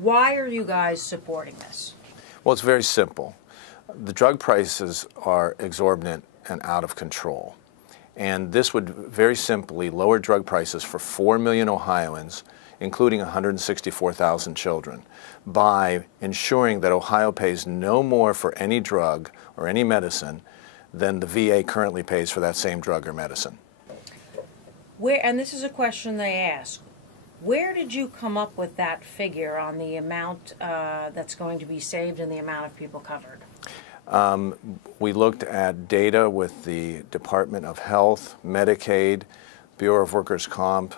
Why are you guys supporting this? Well, it's very simple. The drug prices are exorbitant and out of control. And this would very simply lower drug prices for 4 million Ohioans, including 164,000 children, by ensuring that Ohio pays no more for any drug or any medicine than the VA currently pays for that same drug or medicine. And this is a question they ask, where did you come up with that figure on the amount that's going to be saved and the amount of people covered? We looked at data with the Department of Health, Medicaid, Bureau of Workers' Comp,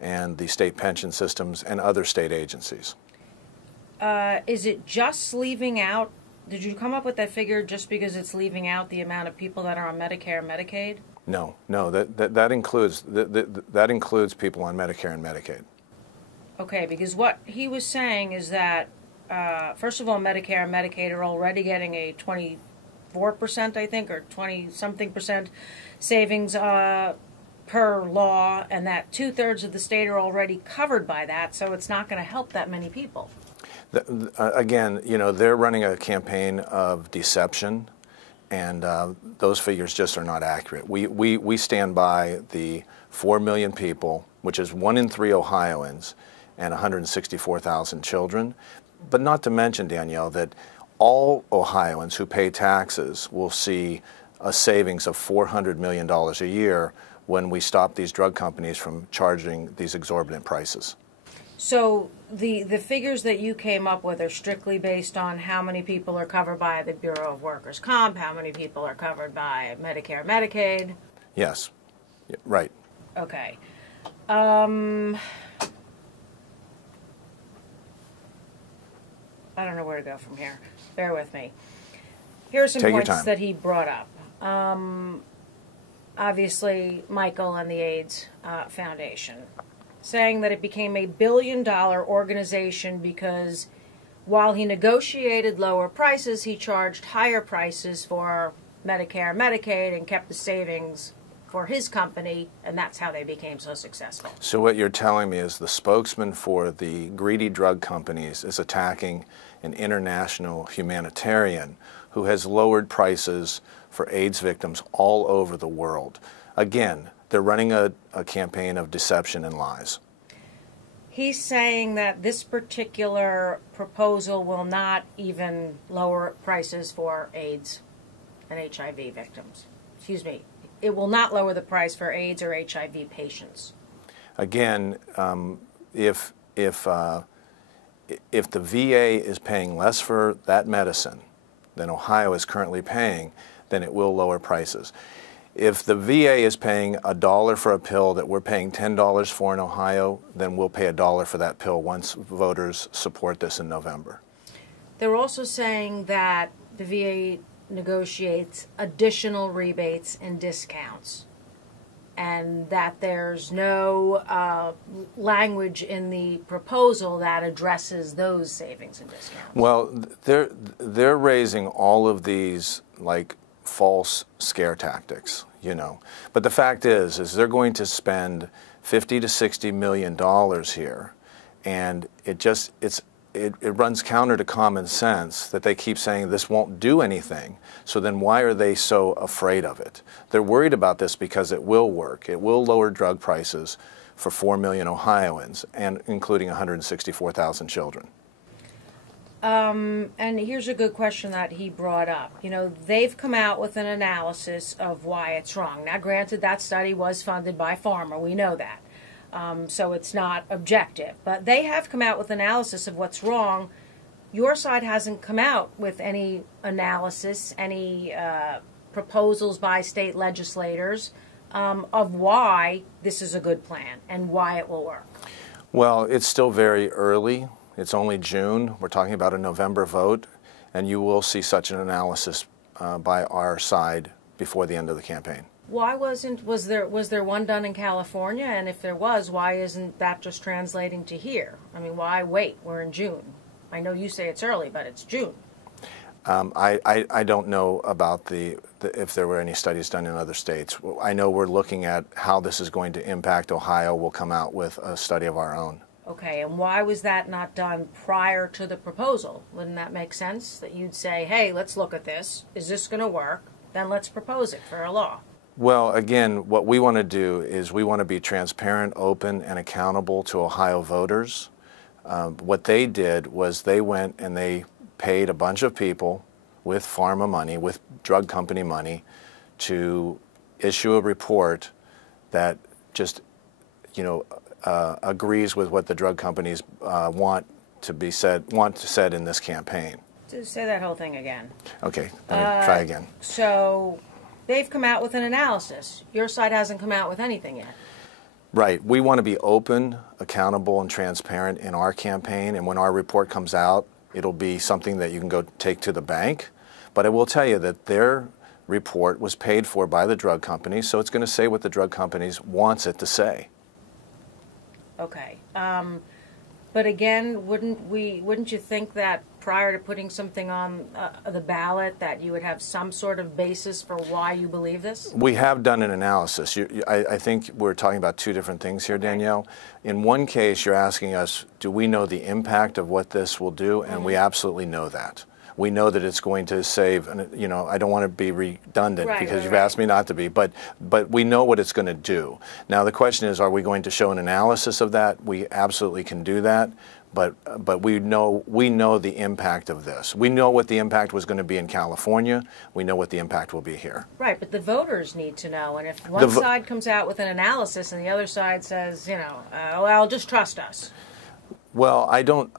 and the state pension systems and other state agencies. Is it just leaving out, did you come up with that figure just because it's leaving out the amount of people that are on Medicare and Medicaid? No, that includes people on Medicare and Medicaid. Okay, because what he was saying is that, first of all, Medicare and Medicaid are already getting a 24%, I think, or 20-something% savings per law, and that 2/3 of the state are already covered by that, so it's not going to help that many people. Again, you know, they're running a campaign of deception, and those figures just are not accurate. We stand by the 4 million people, which is 1 in 3 Ohioans, and 164,000 children. But not to mention, Danielle, that all Ohioans who pay taxes will see a savings of $400 million a year when we stop these drug companies from charging these exorbitant prices. So the figures that you came up with are strictly based on how many people are covered by the Bureau of Workers' Comp, how many people are covered by Medicare, Medicaid? Yes, yeah, right. Okay. I don't know where to go from here. Bear with me. Here are some points that he brought up. Obviously, Michael and the AIDS Foundation, saying that it became a billion-dollar organization because while he negotiated lower prices, he charged higher prices for Medicare, Medicaid, and kept the savings for his company, and that's how they became so successful. So what you're telling me is the spokesman for the greedy drug companies is attacking an international humanitarian who has lowered prices for AIDS victims all over the world. Again, they're running a campaign of deception and lies. He's saying that this particular proposal will not even lower prices for AIDS and HIV victims. Excuse me. It will not lower the price for AIDS or HIV patients. Again, if the VA is paying less for that medicine than Ohio is currently paying, then it will lower prices. If the VA is paying $1 for a pill that we're paying $10 for in Ohio, then we'll pay $1 for that pill once voters support this in November. They're also saying that the VA negotiates additional rebates and discounts, and that there's no language in the proposal that addresses those savings and discounts. Well, they're raising all of these like false scare tactics, you know. But the fact is they're going to spend $50 to $60 million here, and it runs counter to common sense that they keep saying this won't do anything. So then why are they so afraid of it? They're worried about this because it will work. It will lower drug prices for 4 million Ohioans, and including 164,000 children. And here's a good question that he brought up. You know, they've come out with an analysis of why it's wrong. Now, granted, that study was funded by Pharma. We know that. So it's not objective. But they have come out with analysis of what's wrong. Your side hasn't come out with any analysis, any proposals by state legislators of why this is a good plan and why it will work. Well, it's still very early. It's only June. We're talking about a November vote, and you will see such an analysis by our side before the end of the campaign. Why was there one done in California? And if there was, why isn't that just translating to here? I mean, why wait? We're in June. I know you say it's early, but it's June. I don't know about if there were any studies done in other states. I know we're looking at how this is going to impact Ohio. We'll come out with a study of our own. Okay, and why was that not done prior to the proposal? Wouldn't that make sense? That you'd say, hey, let's look at this. Is this going to work? Then let's propose it for a law. Well, again, what we want to do is we want to be transparent, open, and accountable to Ohio voters. What they did was they went and they paid a bunch of people with pharma money, with drug company money, to issue a report that just, agrees with what the drug companies want to said in this campaign. Just say that whole thing again. Okay, let me try again. So they've come out with an analysis. Your side hasn't come out with anything yet. Right. We want to be open, accountable, and transparent in our campaign, and when our report comes out, it'll be something that you can go take to the bank. But I will tell you that their report was paid for by the drug companies, so it's going to say what the drug companies wants it to say. Okay. But again, wouldn't you think that prior to putting something on the ballot that you would have some sort of basis for why you believe this? We have done an analysis. I think we're talking about two different things here, Danielle. In one case, you're asking us, do we know the impact of what this will do? And we absolutely know that. We know that it's going to save, and I don't want to be redundant because you've asked me not to be, but we know what it's going to do. Now the question is, are we going to show an analysis of that? We absolutely can do that, but we know the impact of this. We know what the impact was going to be in California. We know what the impact will be here. Right, but the voters need to know, and if one side comes out with an analysis and the other side says, well, just trust us. Well, I don't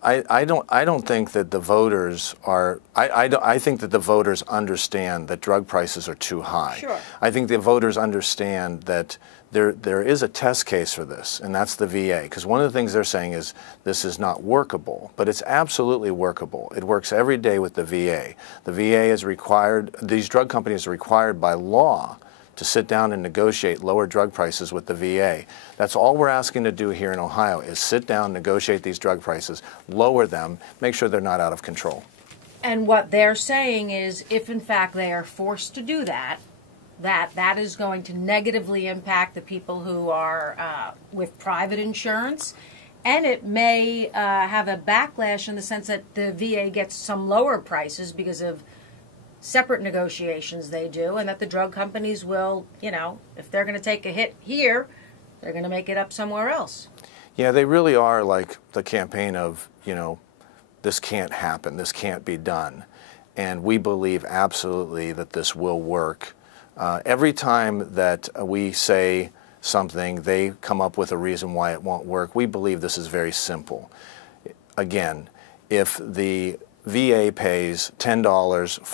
think that the voters are. I think that the voters understand that drug prices are too high. Sure. I think the voters understand that there is a test case for this, and that's the VA. Because one of the things they're saying is this is not workable, but it's absolutely workable. It works every day with the VA. The VA is required. These drug companies are required by law to sit down and negotiate lower drug prices with the VA. That's all we're asking to do here in Ohio is sit down, negotiate these drug prices, lower them, make sure they're not out of control. And what they're saying is if in fact they are forced to do that, that is going to negatively impact the people who are with private insurance, and it may have a backlash in the sense that the VA gets some lower prices because of separate negotiations they do, and that the drug companies will, if they're going to take a hit here, they're going to make it up somewhere else. Yeah, they really are like the campaign of, this can't happen, this can't be done. And we believe absolutely that this will work. Every time that we say something, they come up with a reason why it won't work. We believe this is very simple. Again, if the VA pays $10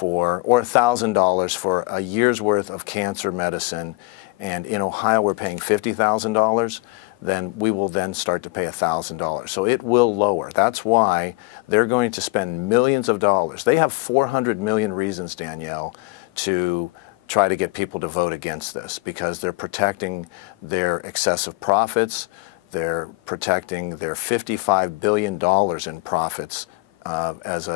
or $1,000 for a year's worth of cancer medicine, and in Ohio we're paying $50,000, then we will then start to pay $1,000. So it will lower. That's why they're going to spend millions of dollars. They have 400 million reasons, Danielle, to try to get people to vote against this, because they're protecting their excessive profits, they're protecting their $55 billion in profits as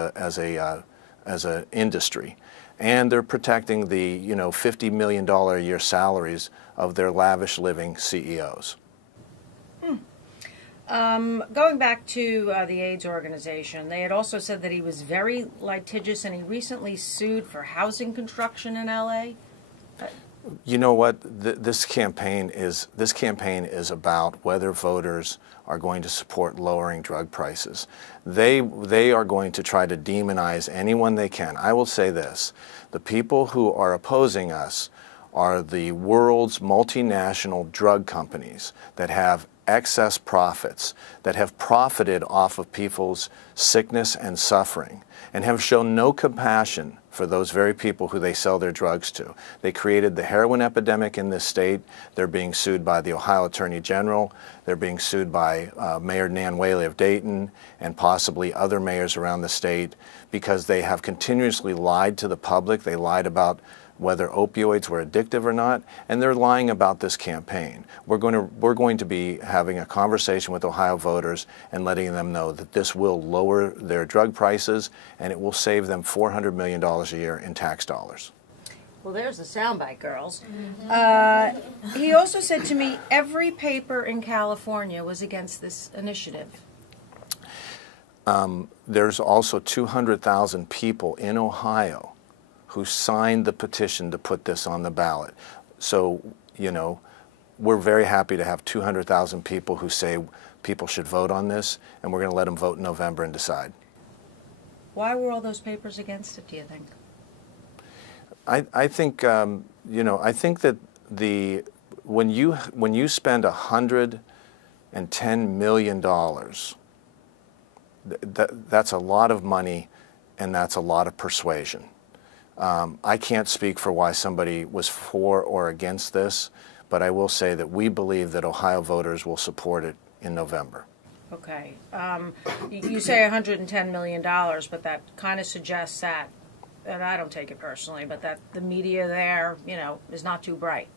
an industry, and they're protecting the $50 million a year salaries of their lavish living CEOs. Going back to the AIDS organization, they had also said that he was very litigious, and he recently sued for housing construction in LA. You know what? This campaign is about whether voters are going to support lowering drug prices. They are going to try to demonize anyone they can. I will say this: the people who are opposing us are the world's multinational drug companies that have excess profits, that have profited off of people's sickness and suffering, and have shown no compassion for those very people who they sell their drugs to. They created the heroin epidemic in this state. They're being sued by the Ohio Attorney General. They're being sued by Mayor Nan Whaley of Dayton and possibly other mayors around the state because they have continuously lied to the public. They lied about whether opioids were addictive or not, and they're lying about this campaign. We're going to be having a conversation with Ohio voters and letting them know that this will lower their drug prices and it will save them $400 million a year in tax dollars. Well, there's the soundbite, girls. He also said to me every paper in California was against this initiative. There's also 200,000 people in Ohio who signed the petition to put this on the ballot. So, you know, we're very happy to have 200,000 people who say people should vote on this, and we're going to let them vote in November and decide. Why were all those papers against it, do you think? I think, you know, I think that when you spend $110 million, that's a lot of money, and that's a lot of persuasion. I can't speak for why somebody was for or against this, but I will say that we believe that Ohio voters will support it in November. Okay. You say $110 million, but that kind of suggests that, and I don't take it personally, but that the media there, you know, is not too bright.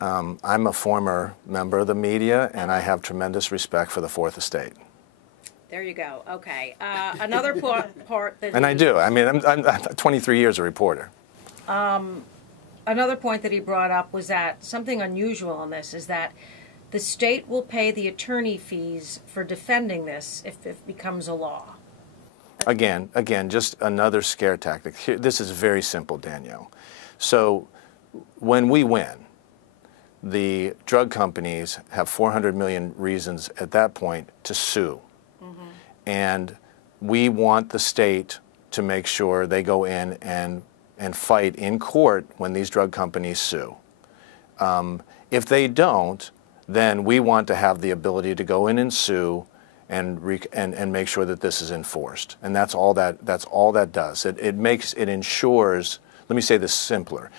I'm a former member of the media, and I have tremendous respect for the Fourth Estate. There you go. Okay. Another part that... And I do. I mean, I'm 23 years a reporter. Another point that he brought up was that something unusual in this is that the state will pay the attorney fees for defending this if it becomes a law. Again, just another scare tactic. Here, this is very simple, Danielle. So when we win, the drug companies have 400 million reasons at that point to sue. Mm-hmm. And we want the state to make sure they go in and fight in court when these drug companies sue. If they don't, then we want to have the ability to go in and sue and make sure that this is enforced. And that's all that does. It ensures, let me say this simpler,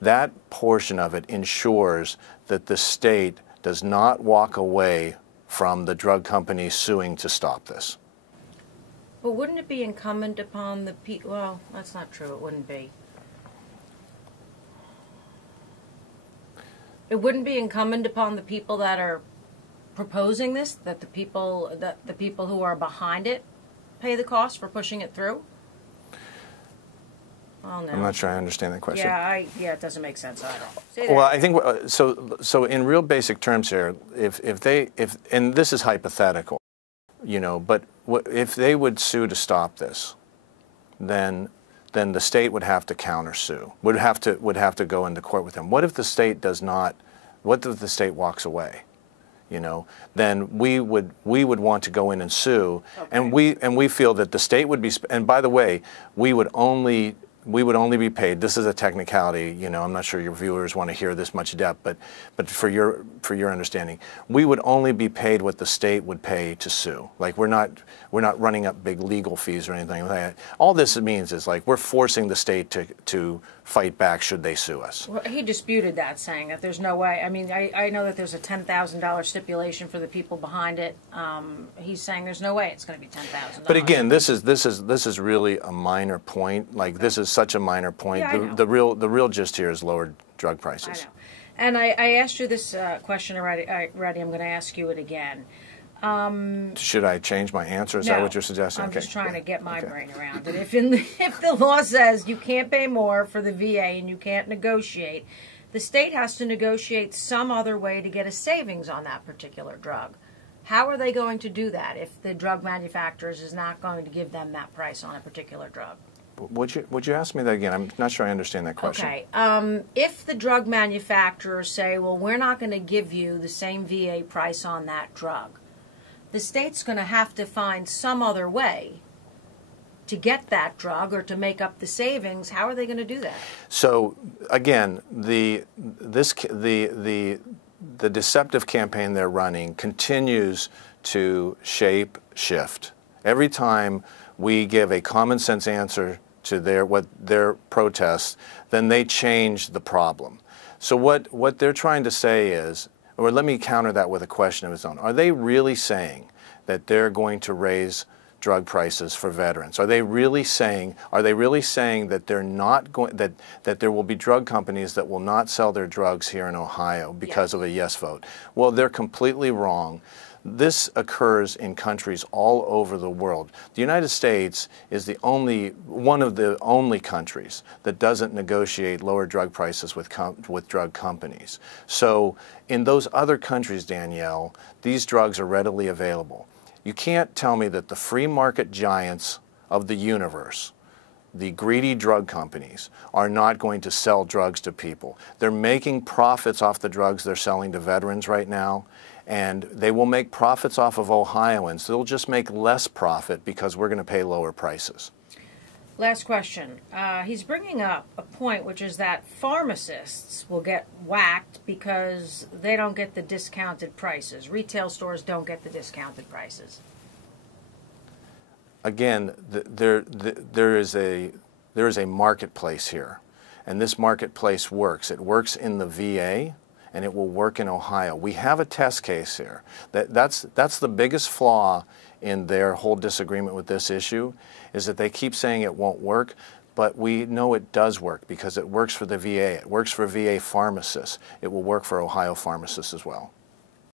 that portion of it ensures that the state does not walk away from the drug companies suing to stop this. But wouldn't it be incumbent upon the people, well, that's not true, it wouldn't be. It wouldn't be incumbent upon the people that are proposing this, that the people who are behind it pay the cost for pushing it through? Oh, no. I'm not sure I understand that question. Yeah, it doesn't make sense either. Well, I think so. In real basic terms here, if and this is hypothetical, you know, but if they would sue to stop this, then the state would have to countersue. Would have to go into court with them. What if the state does not? What if the state walks away? You know, then we would want to go in and sue, okay. and we feel that the state would be. And by the way, we would only be paid. This is a technicality. You know, I'm not sure your viewers want to hear this much depth, but for your understanding, we would only be paid what the state would pay to sue. Like we're not running up big legal fees or anything like that. All this means is like we're forcing the state to fight back should they sue us. Well, he disputed that, saying that there's no way. I mean, I know that there's a $10,000 stipulation for the people behind it. He's saying there's no way it's going to be $10,000. But again, this is really a minor point. Like this is such a minor point. Yeah, the real gist here is lowered drug prices. I know. And I asked you this question already. I'm going to ask you it again. Should I change my answer? Is that what you're suggesting? I'm just trying to get my brain around it. If the law says you can't pay more for the VA and you can't negotiate, the state has to negotiate some other way to get a savings on that particular drug. How are they going to do that if the drug manufacturers is not going to give them that price on a particular drug? Would you ask me that again? I'm not sure I understand that question. Okay. If the drug manufacturers say, well, we're not going to give you the same VA price on that drug, the state's going to have to find some other way to get that drug or to make up the savings. How are they going to do that? So again, the deceptive campaign they're running continues to shift. Every time we give a common sense answer to their protests, then they change the problem. So what they're trying to say is, or let me counter that with a question of its own. Are they really saying that they're going to raise drug prices for veterans? Are they really saying that they're not going, that there will be drug companies that will not sell their drugs here in Ohio because of a yes vote? Well, they're completely wrong. This occurs in countries all over the world. The United States is one of the only countries that doesn't negotiate lower drug prices with drug companies. So in those other countries, Danielle, these drugs are readily available. You can't tell me that the free market giants of the universe, the greedy drug companies, are not going to sell drugs to people. They're making profits off the drugs they're selling to veterans right now, and they will make profits off of Ohioans. They'll just make less profit because we're going to pay lower prices. Last question. He's bringing up a point, which is that pharmacists will get whacked because they don't get the discounted prices. Retail stores don't get the discounted prices. Again, there is a marketplace here, and this marketplace works. It works in the VA, and it will work in Ohio. We have a test case here. That's the biggest flaw in their whole disagreement with this issue, is that they keep saying it won't work, but we know it does work because it works for the VA. It works for VA pharmacists. It will work for Ohio pharmacists as well.